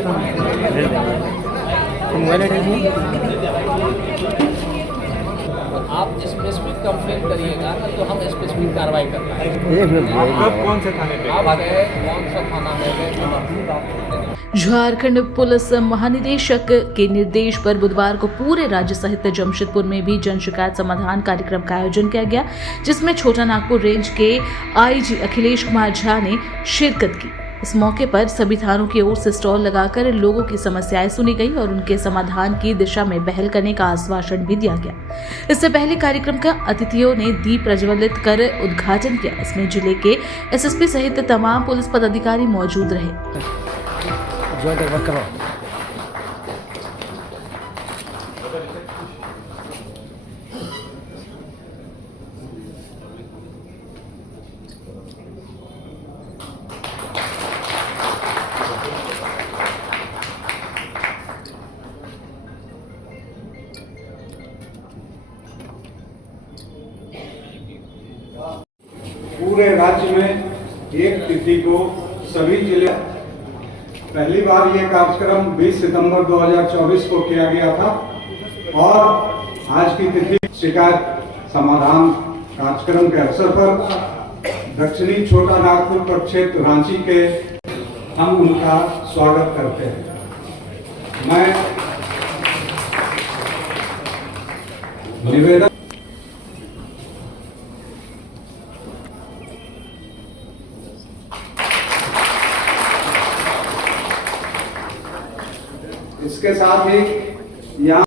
आप कौन से थाने पे? आप गए कौन सा थाना में गए? झारखंड पुलिस महानिदेशक के निर्देश पर बुधवार को पूरे राज्य सहित जमशेदपुर में भी जन शिकायत समाधान कार्यक्रम का आयोजन किया गया, जिसमें छोटा नागपुर रेंज के आईजी अखिलेश कुमार झा ने शिरकत की। इस मौके पर सभी थानों की ओर से स्टॉल लगाकर लोगों की समस्याएं सुनी गई और उनके समाधान की दिशा में पहल करने का आश्वासन भी दिया गया। इससे पहले कार्यक्रम का अतिथियों ने दीप प्रज्वलित कर उद्घाटन किया। इसमें जिले के एसएसपी सहित तमाम पुलिस पदाधिकारी मौजूद रहे। पूरे राज्य में एक तिथि को सभी जिले, पहली बार ये कार्यक्रम 20 सितंबर 2024 को किया गया था और आज की तिथि शिकायत समाधान कार्यक्रम के अवसर पर दक्षिणी छोटा नागपुर प्रक्षेत्र रांची के हम उनका स्वागत करते हैं। मैं निवेदन इसके साथ ही यहाँ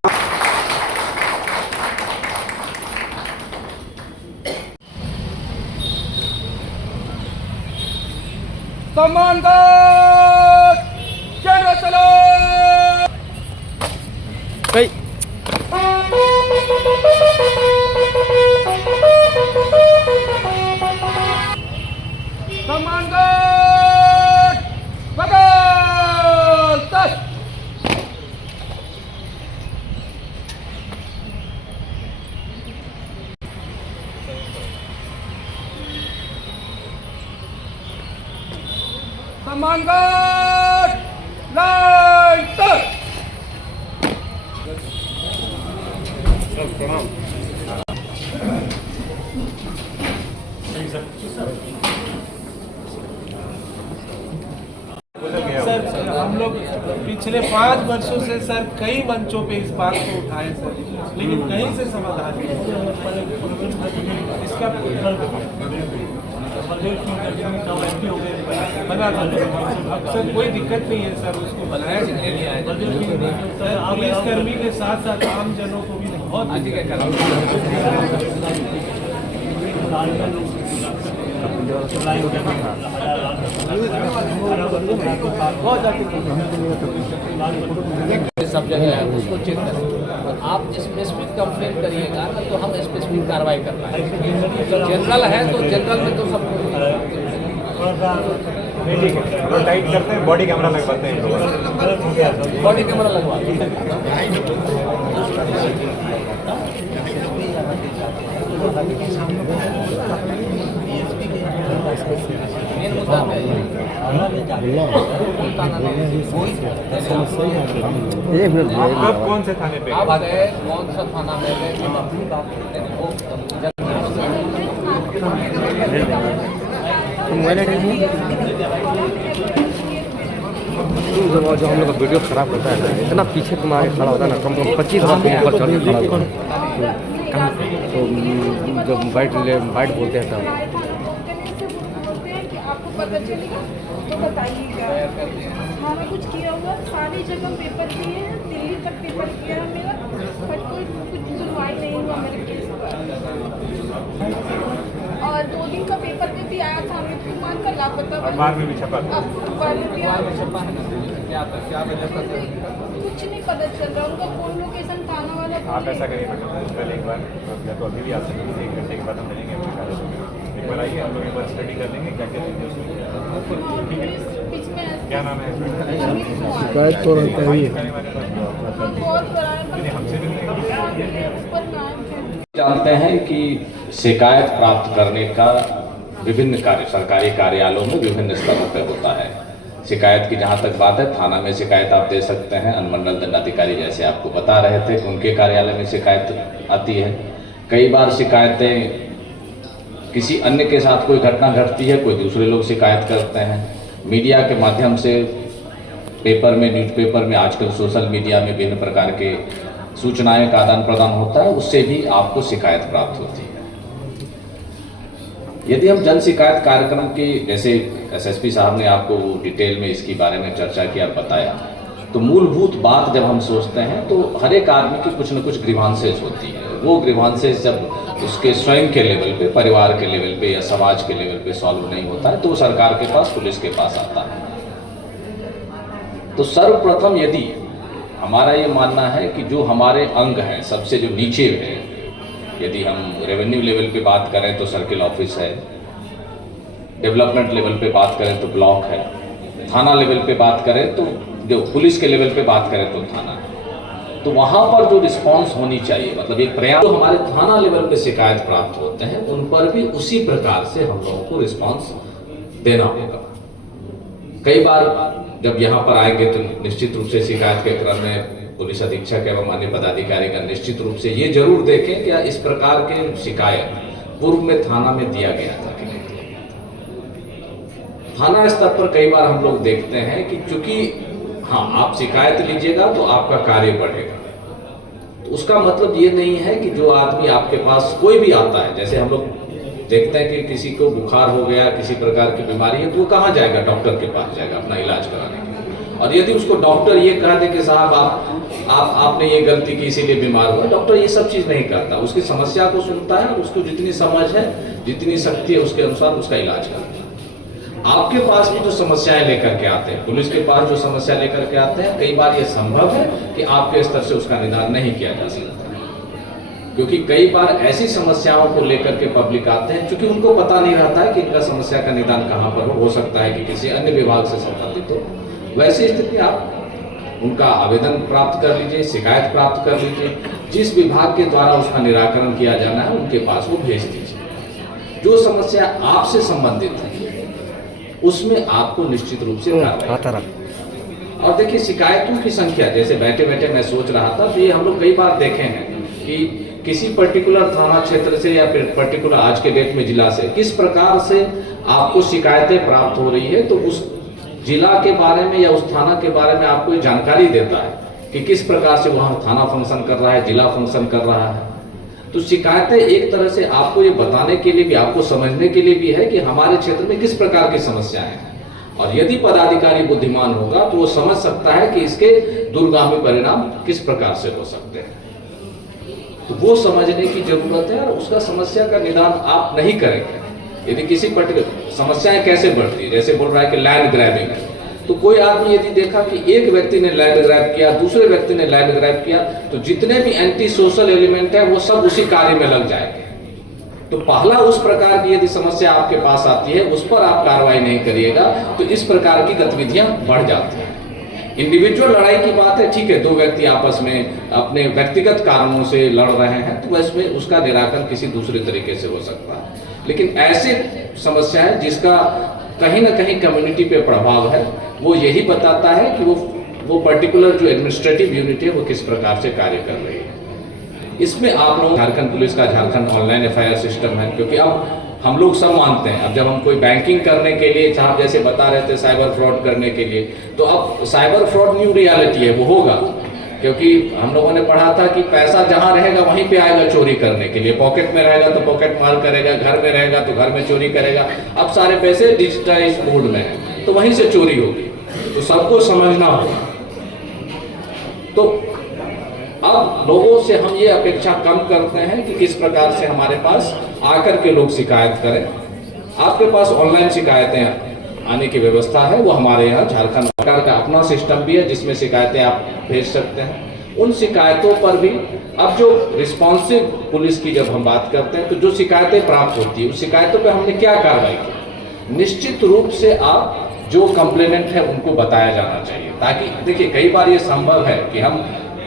सर हम लोग पिछले 5 वर्षों से सर कई मंचों पे इस बात को उठाए सर, लेकिन कहीं से समाधान नहीं। इसका बना था सर, कोई दिक्कत नहीं है सर, उसको बनाया सर। पुलिस कर्मी के साथ साथ आम जनों को भी बहुत सब जगह है, उसको चेक करें और आप स्पेसिफिक कंप्लेंट करिएगा ना तो हम स्पेसिफिक कार्रवाई कर पाएंगे। जनरल है तो जनरल में तो सब टाइट करते हैं, बॉडी कैमरा लगवाते हैं, बॉडी कैमरा लगवा मेन मुद्दा आप कौन से थाने पे? आप गए कौन सा थाना में गए? जो हम लोग का वीडियो खराब करता है ना, इतना पीछे तुम्हारे खड़ा होता है ना, कम से कम 25 बार ऊपर चढ़ के खड़ा होता है। तो जब बाइट बोलते हैं तब आपको पता चलेगा तो बताइएगा। हमें कुछ किया हुआ, सारी जगह पेपर किए हैं, दिल्ली तक पेपर किया है मेरा, बट कोई कुछ सुनवाई नहीं हुआ मेरे केस पर। और 2 दिन का पेपर में भी आया था अमित कुमार का लापता, अखबार में भी छपा था। अखबार में भी क्या कुछ नहीं पता चल रहा, उनका फोन लोकेशन थाना वाला। आप ऐसा करिए मैडम, कल एक बार या तो अभी भी आ सकते हैं, 1 घंटे के बाद हम मिलेंगे, एक बार आइए, हम लोग एक बार स्टडी कर लेंगे क्या क्या चीज़ें उसमें। क्या नाम है? शिकायत तो रहता ही है। जानते हैं कि शिकायत प्राप्त करने का विभिन्न कार्य सरकारी कार्यालयों में विभिन्न स्तरों पर होता है। शिकायत की जहाँ तक बात है, थाना में शिकायत आप दे सकते हैं। अनुमंडल दंडाधिकारी जैसे आपको बता रहे थे कि उनके कार्यालय में शिकायत आती है। कई बार शिकायतें किसी अन्य के साथ कोई घटना घटती है, कोई दूसरे लोग शिकायत करते हैं। मीडिया के माध्यम से, पेपर में, न्यूज़पेपर में, आजकल सोशल मीडिया में विभिन्न प्रकार के सूचनाएं का आदान प्रदान होता है, उससे भी आपको शिकायत प्राप्त होती है। यदि हम जन शिकायत कार्यक्रम की, जैसे एसएसपी साहब ने आपको डिटेल में इसकी बारे में चर्चा किया, बताया, तो मूलभूत बात जब हम सोचते हैं तो हर एक आदमी की कुछ न कुछ ग्रीवांसेस होती है। वो ग्रीवांसेस जब उसके स्वयं के लेवल पे, परिवार के लेवल पे या समाज के लेवल पे सॉल्व नहीं होता है तो सरकार के पास, पुलिस के पास आता है। तो सर्वप्रथम यदि हमारा ये मानना है कि जो हमारे अंग हैं, सबसे जो नीचे हैं, यदि हम रेवेन्यू लेवल पे बात करें तो सर्किल ऑफिस है, डेवलपमेंट लेवल पे बात करें तो ब्लॉक है, थाना लेवल पे बात करें तो, जो पुलिस के लेवल पे बात करें तो थाना है। तो वहाँ पर जो रिस्पांस होनी चाहिए, मतलब एक प्रयास, जो हमारे थाना लेवल पे शिकायत प्राप्त होते हैं उन पर भी उसी प्रकार से हम लोगों को रिस्पांस देना होगा। कई बार जब यहाँ पर आएंगे तो निश्चित रूप से शिकायत के क्रम में पुलिस अधीक्षक एवं अन्य पदाधिकारी का निश्चित रूप से ये जरूर देखें कि इस प्रकार के शिकायत पूर्व में थाना में दिया गया था कि नहीं। थाना स्तर पर कई बार हम लोग देखते हैं कि चूंकि हाँ, आप शिकायत लीजिएगा तो आपका कार्य बढ़ेगा, तो उसका मतलब ये नहीं है कि जो आदमी आपके पास कोई भी आता है, जैसे हम लोग देखते हैं कि किसी को बुखार हो गया, किसी प्रकार की बीमारी है, तो वो कहाँ जाएगा? डॉक्टर के पास जाएगा अपना इलाज कराने के लिए। और यदि उसको डॉक्टर ये कह दे कि साहब आपने ये गलती की इसीलिए बीमार हुआ, डॉक्टर ये सब चीज़ नहीं करता। उसकी समस्या को सुनता है और उसको जितनी समझ है, जितनी शक्ति है, उसके अनुसार उसका इलाज करता है। आपके पास भी जो समस्याएं लेकर के आते हैं, पुलिस के पास जो समस्या लेकर के आते हैं, कई बार ये संभव है कि आपके स्तर से उसका निदान नहीं किया जा सकता, क्योंकि कई बार ऐसी समस्याओं को लेकर के पब्लिक आते हैं, क्योंकि उनको पता नहीं रहता है कि इनका समस्या का निदान कहाँ पर हो सकता है कि किसी अन्य विभाग से संबंधित हो। वैसी स्थिति आप उनका आवेदन प्राप्त कर लीजिए, शिकायत प्राप्त कर लीजिए, जिस विभाग के द्वारा उसका निराकरण किया जाना है उनके पास वो भेज दीजिए। जो समस्या आपसे संबंधित है उसमें आपको निश्चित रूप से और देखिए, शिकायतों की संख्या, जैसे बैठे बैठे मैं सोच रहा था, तो ये हम लोग कई बार देखे हैं कि किसी पर्टिकुलर थाना क्षेत्र से या फिर पर्टिकुलर आज के डेट में जिला से किस प्रकार से आपको शिकायतें प्राप्त हो रही है, तो उस जिला के बारे में या उस थाना के बारे में आपको जानकारी देता है कि किस प्रकार से वहाँ थाना फंक्शन कर रहा है, जिला फंक्शन कर रहा है। तो शिकायतें एक तरह से आपको ये बताने के लिए भी, आपको समझने के लिए भी है कि हमारे क्षेत्र में किस प्रकार की समस्याएं हैं। और यदि पदाधिकारी बुद्धिमान होगा तो वो समझ सकता है कि इसके दूरगामी परिणाम किस प्रकार से हो सकते हैं। तो वो समझने की जरूरत है, और उसका समस्या का निदान आप नहीं करेंगे यदि किसी पर्टिकुलर समस्याएं कैसे बढ़ती है, जैसे बोल रहा है कि लैंड ग्रैबिंग है, तो कोई आदमी यदि देखा कि एक व्यक्ति ने लैंड ग्रैब किया, दूसरे व्यक्ति ने लैंड ग्रैब किया, तो जितने भी एंटी सोशल एलिमेंट है वो सब उसी कार्य में लग जाएंगे। तो पहला उस प्रकार की यदि समस्या आपके पास आती है, उस पर आप कार्रवाई नहीं करिएगा तो इस प्रकार की गतिविधियां बढ़ जाती हैं। इंडिविजुअल लड़ाई की बात है, ठीक है, दो व्यक्ति आपस में अपने व्यक्तिगत कारणों से लड़ रहे हैं, तो वैसे उसका निराकरण किसी दूसरे तरीके से हो सकता है। लेकिन ऐसे समस्या है जिसका कहीं ना कहीं कम्युनिटी पे प्रभाव है, वो यही बताता है कि वो पर्टिकुलर जो एडमिनिस्ट्रेटिव यूनिट है वो किस प्रकार से कार्य कर रही है। इसमें आप लोग, झारखंड पुलिस का झारखंड ऑनलाइन एफआईआर सिस्टम है, क्योंकि अब हम लोग सब मानते हैं, अब जब हम कोई बैंकिंग करने के लिए, आप जैसे बता रहे थे साइबर फ्रॉड करने के लिए, तो अब साइबर फ्रॉड न्यू रियलिटी है, वो होगा। क्योंकि हम लोगों ने पढ़ा था कि पैसा जहां रहेगा वहीं पे आएगा चोरी करने के लिए, पॉकेट में रहेगा तो पॉकेट मार करेगा, घर में रहेगा तो घर में चोरी करेगा। अब सारे पैसे डिजिटाइज मोड में है, तो वहीं से चोरी होगी, तो सबको समझना होगा। तो अब लोगों से हम ये अपेक्षा कम करते हैं कि किस प्रकार से हमारे पास आकर के लोग शिकायत करें। आपके पास ऑनलाइन शिकायतें आने की व्यवस्था है, वो हमारे यहाँ झारखंड सरकार का अपना सिस्टम भी है जिसमें शिकायतें आप भेज सकते हैं। उन शिकायतों पर भी अब जो रिस्पॉन्सिव पुलिस की जब हम बात करते हैं, तो जो शिकायतें प्राप्त होती है उस शिकायतों पर हमने क्या कार्रवाई की, निश्चित रूप से आप जो कंप्लेनेंट है उनको बताया जाना चाहिए, ताकि देखिए कई बार ये संभव है कि हम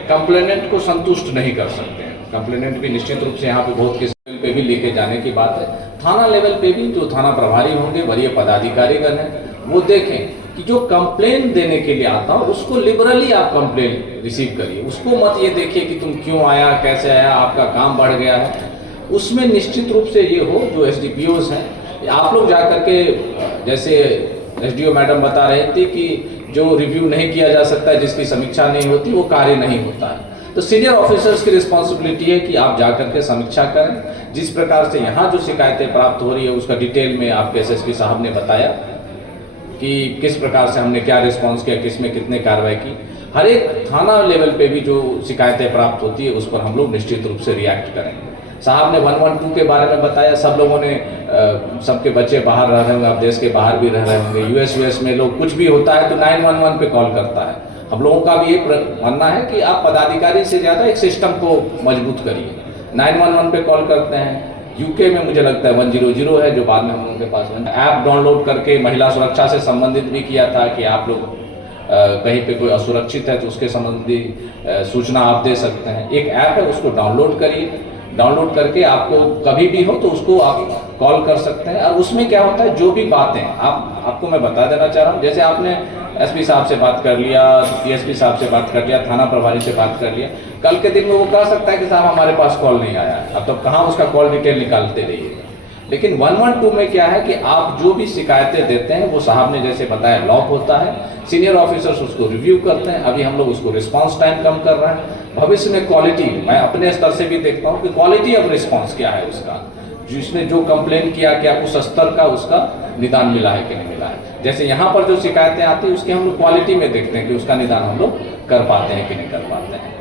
कंप्लेनेंट को संतुष्ट नहीं कर सकते हैं। कंप्लेनेंट भी निश्चित रूप से यहाँ पे बहुत किस पे भी लेके जाने की बात है। थाना लेवल पे भी जो थाना प्रभारी होंगे, वरीय पदाधिकारीगण हैं, वो देखें कि जो कंप्लेन देने के लिए आता हो उसको लिबरली आप कंप्लेन रिसीव करिए, उसको मत ये देखिए कि तुम क्यों आया, कैसे आया, आपका काम बढ़ गया है। उसमें निश्चित रूप से ये हो, जो SDPOs हैं, आप लोग जा करके, जैसे SDO मैडम बता रहे थे कि जो रिव्यू नहीं किया जा सकता है, जिसकी समीक्षा नहीं होती, वो कार्य नहीं होता है। तो सीनियर ऑफिसर्स की रिस्पॉन्सिबिलिटी है कि आप जा करके समीक्षा करें। जिस प्रकार से यहाँ जो शिकायतें प्राप्त हो रही है उसका डिटेल में आपके SSP साहब ने बताया कि किस प्रकार से हमने क्या रिस्पांस किया, किस में कितने कार्रवाई की। हर एक थाना लेवल पे भी जो शिकायतें प्राप्त होती है उस पर हम लोग निश्चित रूप से रिएक्ट करेंगे। साहब ने 112 के बारे में बताया, सब लोगों ने सबके बच्चे बाहर रह रहे होंगे, आप देश के बाहर भी रह रहे होंगे, US में लोग कुछ भी होता है तो 911 पे कॉल करता है। हम लोगों का भी ये मानना है कि आप पदाधिकारी से ज़्यादा एक सिस्टम को मजबूत करिए। 911 पे कॉल करते हैं, UK में मुझे लगता है 100 है, जो बाद में हम लोगों के पास ऐप डाउनलोड करके महिला सुरक्षा से संबंधित भी किया था कि आप लोग कहीं पे कोई असुरक्षित है तो उसके संबंधी सूचना आप दे सकते हैं। एक ऐप है, उसको डाउनलोड करिए। डाउनलोड करके आपको कभी भी हो तो उसको आप कॉल कर सकते हैं। और उसमें क्या होता है, जो भी बातें आपको मैं बता देना चाह रहा हूँ, जैसे आपने SP साहब से बात कर लिया, TSP साहब से बात कर लिया, थाना प्रभारी से बात कर लिया, कल के दिन में वो कह सकता है कि साहब हमारे पास कॉल नहीं आया। अब तो कहाँ उसका कॉल डिटेल निकालते रहिए। लेकिन 112 में क्या है कि आप जो भी शिकायतें देते हैं वो साहब ने जैसे बताया लॉक होता है, सीनियर ऑफिसर्स उसको रिव्यू करते हैं। अभी हम लोग उसको रिस्पांस टाइम कम कर रहे हैं। भविष्य में क्वालिटी, मैं अपने स्तर से भी देखता हूँ कि क्वालिटी ऑफ रिस्पांस क्या है उसका, जिसने जो कंप्लेन किया क्या उस स्तर का उसका निदान मिला है कि नहीं मिला है। जैसे यहाँ पर जो शिकायतें आती है उसकी हम लोग क्वालिटी में देखते हैं कि उसका निदान हम लोग कर पाते हैं कि नहीं कर पाते हैं।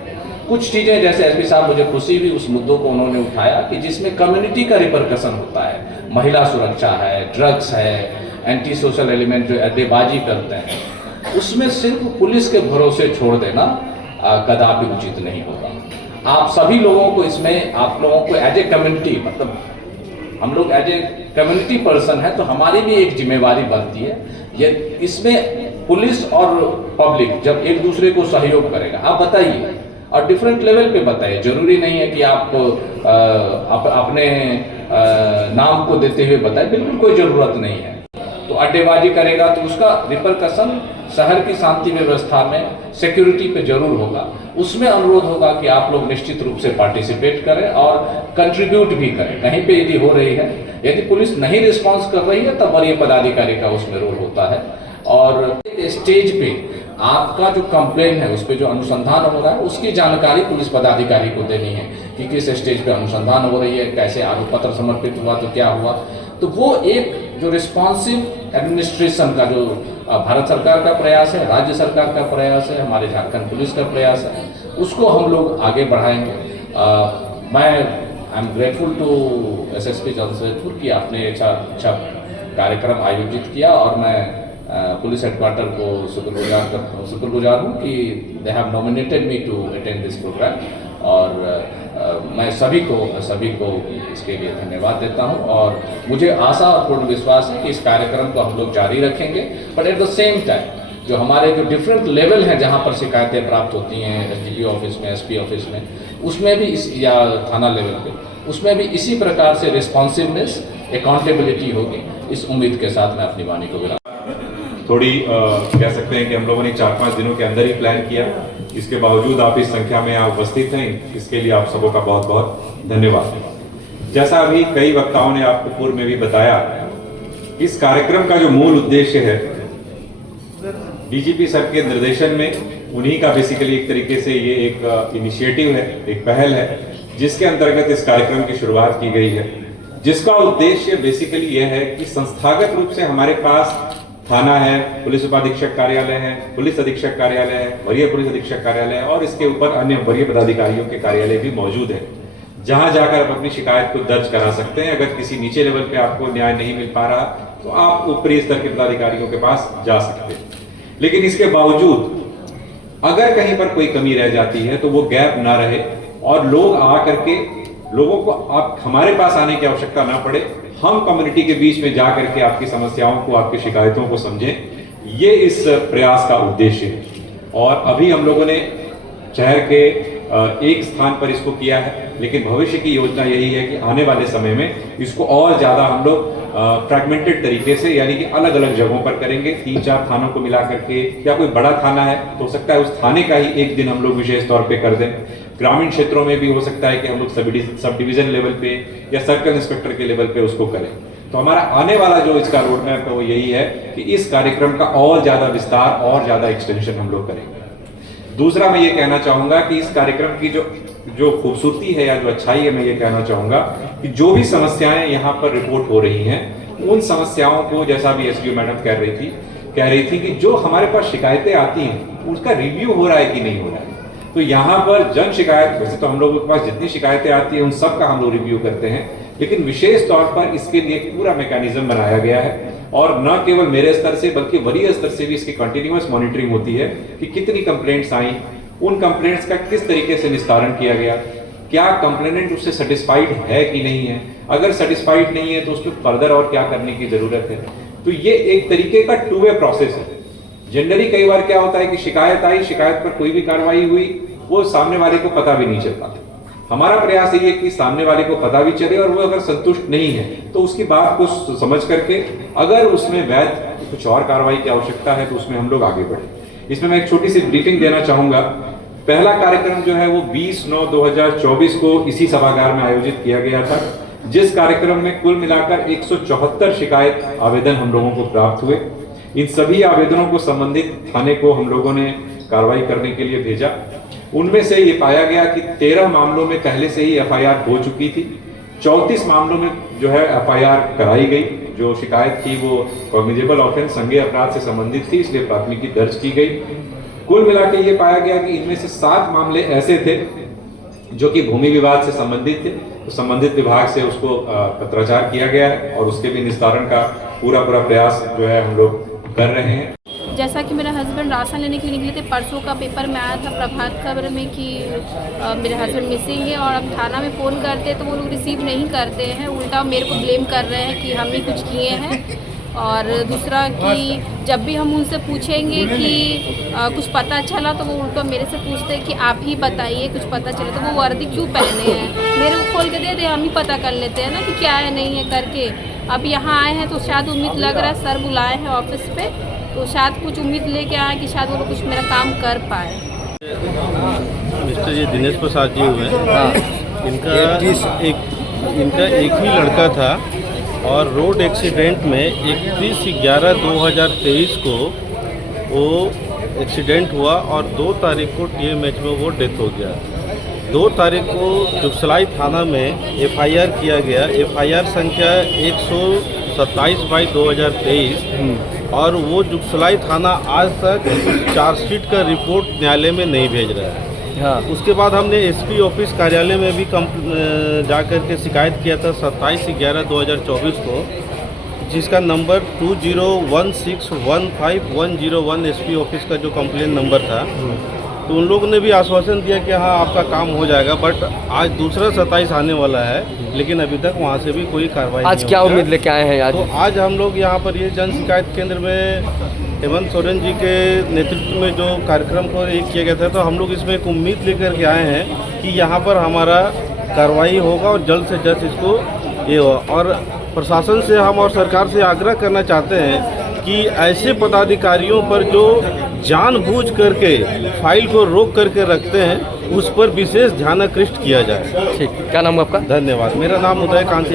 कुछ चीज़ें जैसे SP साहब, मुझे खुशी भी उस मुद्दों को उन्होंने उठाया कि जिसमें कम्युनिटी का रिपरकशन होता है, महिला सुरक्षा है, ड्रग्स है, एंटी सोशल एलिमेंट जो अड्डेबाजी करते हैं, उसमें सिर्फ पुलिस के भरोसे छोड़ देना कदापि उचित नहीं होगा। आप सभी लोगों को इसमें, आप लोगों को एज ए कम्युनिटी, मतलब हम लोग एज ए कम्युनिटी पर्सन है तो हमारी भी एक जिम्मेवारी बनती है। ये इसमें पुलिस और पब्लिक जब एक दूसरे को सहयोग करेगा, आप बताइए, और डिफरेंट लेवल पे बताइए। जरूरी नहीं है कि आप अपने नाम को देते हुए बताएं, बिल्कुल कोई जरूरत नहीं है। तो अड्डेबाजी करेगा तो उसका रिपरकशन शहर की शांति व्यवस्था में, सिक्योरिटी पे जरूर होगा। उसमें अनुरोध होगा कि आप लोग निश्चित रूप से पार्टिसिपेट करें और कंट्रीब्यूट भी करें। कहीं पे यदि हो रही है, यदि पुलिस नहीं रिस्पॉन्स कर रही है तब वरीय पदाधिकारी का उसमें रोल होता है। और स्टेज पे आपका जो कंप्लेन है उस पर जो अनुसंधान हो रहा है उसकी जानकारी पुलिस पदाधिकारी को देनी है कि किस स्टेज पे अनुसंधान हो रही है, कैसे आरोप पत्र समर्पित हुआ, तो क्या हुआ। तो वो एक जो रिस्पॉन्सिव एडमिनिस्ट्रेशन का जो भारत सरकार का प्रयास है, राज्य सरकार का प्रयास है, हमारे झारखंड पुलिस का प्रयास है, उसको हम लोग आगे बढ़ाएंगे। मैं I am grateful to SSP Jamshedpur कि आपने अच्छा कार्यक्रम आयोजित किया और मैं पुलिस हेडक्वार्टर को शुक्रगुजार हूँ कि they have nominated me to attend this programme. और मैं सभी को इसके लिए धन्यवाद देता हूँ और मुझे आशा और पूर्ण विश्वास है कि इस कार्यक्रम को हम लोग जारी रखेंगे। But at the same time जो हमारे जो डिफरेंट लेवल हैं जहाँ पर शिकायतें प्राप्त होती हैं, SDPO ऑफिस में, SP ऑफिस में, उसमें भी या थाना लेवल पे, उसमें भी इसी प्रकार से रिस्पॉन्सिवनेस, अकाउंटेबिलिटी होगी। इस उम्मीद के साथ मैं अपनी वाणी को विराम। थोड़ी कह सकते हैं कि हम लोगों ने 4-5 दिनों के अंदर ही प्लान किया, इसके बावजूद आप इस संख्या में आप उपस्थित हैं, इसके लिए आप सबों का बहुत बहुत धन्यवाद। जैसा अभी कई वक्ताओं ने आपको पूर्व में भी बताया, इस कार्यक्रम का जो मूल उद्देश्य है DGP सर के निर्देशन में, उन्हीं का बेसिकली एक तरीके से ये एक इनिशिएटिव है, एक पहल है जिसके अंतर्गत इस कार्यक्रम की शुरुआत की गई है, जिसका उद्देश्य बेसिकली यह है कि संस्थागत रूप से हमारे पास थाना है, पुलिस उपाधीक्षक कार्यालय है, पुलिस अधीक्षक कार्यालय है, वरीय पुलिस अधीक्षक कार्यालय है और इसके ऊपर अन्य वरीय पदाधिकारियों के कार्यालय भी मौजूद है, जहां जाकर आप अपनी शिकायत को दर्ज करा सकते हैं। अगर किसी नीचे लेवल पे आपको न्याय नहीं मिल पा रहा तो आप ऊपरी स्तर के पदाधिकारियों के पास जा सकते हैं। लेकिन इसके बावजूद अगर कहीं पर कोई कमी रह जाती है तो वो गैप ना रहे और लोग आ करके, लोगों को आप हमारे पास आने की आवश्यकता ना पड़े, हम कम्युनिटी के बीच में जा करके आपकी समस्याओं को, आपकी शिकायतों को समझें। ये इस प्रयास का उद्देश्य है। और अभी हम लोगों ने शहर के एक स्थान पर इसको किया है, लेकिन भविष्य की योजना यही है कि आने वाले समय में इसको और ज़्यादा हम लोग फ्रैगमेंटेड तरीके से, यानी कि अलग अलग जगहों पर करेंगे। 3-4 थानों को मिला करके, या कोई बड़ा थाना है तो हो सकता है उस थाने का ही एक दिन हम लोग विशेष तौर पे कर दें। ग्रामीण क्षेत्रों में भी हो सकता है कि हम लोग सब डिवीजन लेवल पे या सर्कल इंस्पेक्टर के लेवल पे उसको करें। तो हमारा आने वाला जो इसका रोड मैप है वो यही है कि इस कार्यक्रम का और ज़्यादा विस्तार और ज़्यादा एक्सटेंशन हम लोग करेंगे। दूसरा मैं ये कहना चाहूँगा कि इस कार्यक्रम की जो खूबसूरती है या जो अच्छाई है, मैं ये कहना चाहूँगा कि जो भी समस्याएं यहाँ पर रिपोर्ट हो रही हैं, उन समस्याओं को, जैसा भी एसडीओ मैडम कह रही थी कि जो हमारे पास शिकायतें आती हैं उसका रिव्यू हो रहा है कि नहीं हो रहा है। तो यहाँ पर जन शिकायत, वैसे तो हम लोगों के पास जितनी शिकायतें आती हैं उन सब का हम लोग रिव्यू करते हैं, लेकिन विशेष तौर पर इसके लिए एक पूरा मैकेनिज्म बनाया गया है और न केवल मेरे स्तर से बल्कि वरीय स्तर से भी इसकी कंटिन्यूअस मॉनिटरिंग होती है कि कितनी कंप्लेंट्स आई, उन कंप्लेंट्स का किस तरीके से निस्तारण किया गया, क्या कंप्लेनेंट उससे सेटिस्फाइड है कि नहीं है, अगर सेटिस्फाइड नहीं है तो उसमें फर्दर और क्या करने की जरूरत है। तो ये एक तरीके का 2 वे प्रोसेस है। जनरली कई बार क्या होता है कि शिकायत आई, शिकायत पर कोई भी कार्रवाई हुई, वो सामने वाले को पता भी नहीं चलता। हमारा प्रयास ये है कि सामने वाले को पता भी चले और वो अगर संतुष्ट नहीं है तो उसकी बात को समझ करके अगर उसमें वैध कुछ और कार्रवाई की आवश्यकता है तो उसमें हम लोग आगे बढ़े। इसमें मैं एक छोटी सी ब्रीफिंग देना चाहूंगा। पहला कार्यक्रम जो है वो 20/9/2024 को इसी सभागार में आयोजित किया गया था, जिस कार्यक्रम में कुल मिलाकर 174 शिकायत आवेदन हम लोगों को प्राप्त हुए। इन सभी आवेदनों को संबंधित थाने को हम लोगों ने कार्रवाई करने के लिए भेजा। उनमें से ये पाया गया कि 13 मामलों में पहले से ही एफआईआर हो चुकी थी, 34 मामलों में जो है एफआईआर कराई गई। जो शिकायत थी वो कॉग्निजेबल ऑफेंस, संज्ञेय अपराध से संबंधित थी, इसलिए प्राथमिकी दर्ज की गई। कुल मिला के ये पाया गया कि इनमें से 7 मामले ऐसे थे जो कि भूमि विवाद से संबंधित थे, तो संबंधित विभाग से उसको पत्राचार किया गया है और उसके भी निस्तारण का पूरा प्रयास जो है हम लोग कर रहे हैं। जैसा कि मेरे हस्बैंड राशन लेने के लिए निकले थे, परसों का पेपर में आया था प्रभात खबर में कि मेरे हस्बैंड मिसिंग है, और अब थाना में फ़ोन करते तो वो लोग रिसीव नहीं करते हैं, उल्टा मेरे को ब्लेम कर रहे हैं कि हम ही कुछ किए हैं। और दूसरा कि जब भी हम उनसे पूछेंगे कि कुछ पता चला तो वो उल्टा मेरे से पूछते हैं कि आप ही बताइए कुछ पता चला, तो वो वर्दी क्यों पहने हैं, मेरे को खोल के दे दे, हम ही पता कर लेते हैं ना कि क्या है नहीं है करके। अब यहाँ आए हैं तो शायद उम्मीद लग रहा है, सर बुलाए हैं ऑफिस पे, तो शायद कुछ उम्मीद लेके आए कि शायद वो लोग कुछ मेरा काम कर पाए। मिस्टर ये दिनेश प्रसाद जी हुए, इनका एक ही लड़का था और रोड एक्सीडेंट में 31/11/2023 को वो एक्सीडेंट हुआ और 2 तारीख को TMH में वो डेथ हो गया। 2 तारीख को जुगसलाई थाना में एफआईआर किया गया, एफआईआर संख्या 127/2023, और वो जुगसलाई थाना आज तक चार्जशीट का रिपोर्ट न्यायालय में नहीं भेज रहा है। हाँ। उसके बाद हमने एसपी ऑफिस कार्यालय में भी जा कर के शिकायत किया था 27/11/2024 को, जिसका नंबर 20161501 एसपी ऑफिस का जो कंप्लेन नंबर था। तो उन लोगों ने भी आश्वासन दिया कि हाँ आपका काम हो जाएगा, बट आज दूसरा 27 आने वाला है, लेकिन अभी तक वहाँ से भी कोई कार्रवाई नहीं। आज क्या उम्मीद लेके आए हैं? तो आज हम लोग यहाँ पर ये जन शिकायत केंद्र में हेमंत सोरेन जी के नेतृत्व में जो कार्यक्रम को एक किया गया था, तो हम लोग इसमें एक उम्मीद लेकर के आए हैं कि यहाँ पर हमारा कार्रवाई होगा और जल्द से जल्द इसको ये हो। और प्रशासन से हम और सरकार से आग्रह करना चाहते हैं कि ऐसे पदाधिकारियों पर जो जानबूझ करके फाइल को रोक करके रखते हैं, उस पर विशेष ध्यान आकृष्ट किया जाए। ठीक, क्या नाम है आपका? धन्यवाद। मेरा नाम उदय कांत।